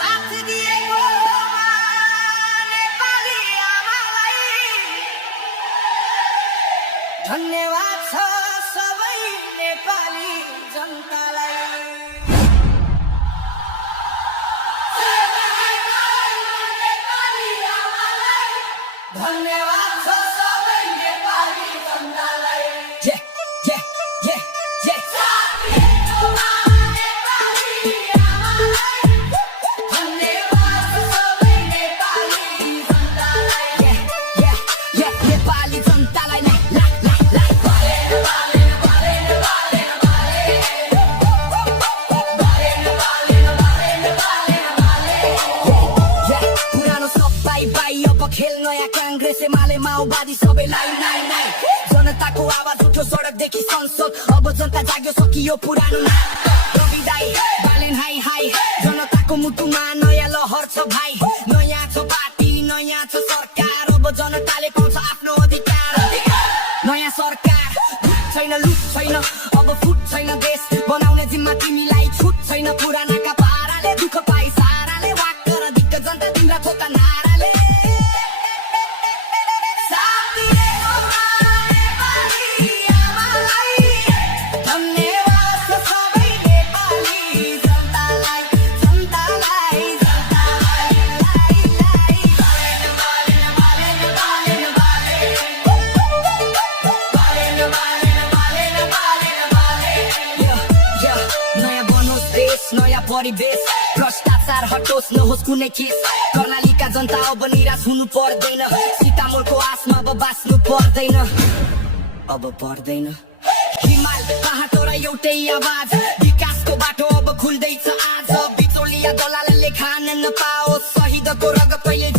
साथ दिएको नेपाली आमालाई धन्यवाद छ सबै नेपाली जनतालाई। धन्यवाद छ सबै नेपाली जनतालाई। खेल नयाँ कांग्रेस एमाले माओवादी सबैलाई नाइ नाइ जनताको आवाज उठ्यो सडकदेखि संसद अब जनता जाग्यो सकियो पुरानो रवि दाइ बालेन हाई हाई जनताको मुटुमा नयाँ लहर छ भाइ नयाँ छ पार्टी नयाँ छ सरकार अब जनताले पाउँछ आफ्नो अधिकार नयाँ सरकार छैन लुट छैन अब फुट छैन देश बनाउने जिम्मा तिमीलाई छुट छैन पुरानाका पाराले दुःख पाइ साराले वाक गर दिक्क जनता तिम्रा छोटा नाराले नयाँ परिवेश भ्रष्टाचार हटोस् नहोस् कुनै केस कर्णालीका जनता अब निराश हुनु पर्दैन सीतामोरको आसमा अब बाँच्नु पर्दैन अब पर्दैन हिमाल कहाँ तर एउटै आवाज विकासको बाटो अब खुल्दैछ आज बिचौलिया दलालले खान नपाओस् शहीदको रगत कहिले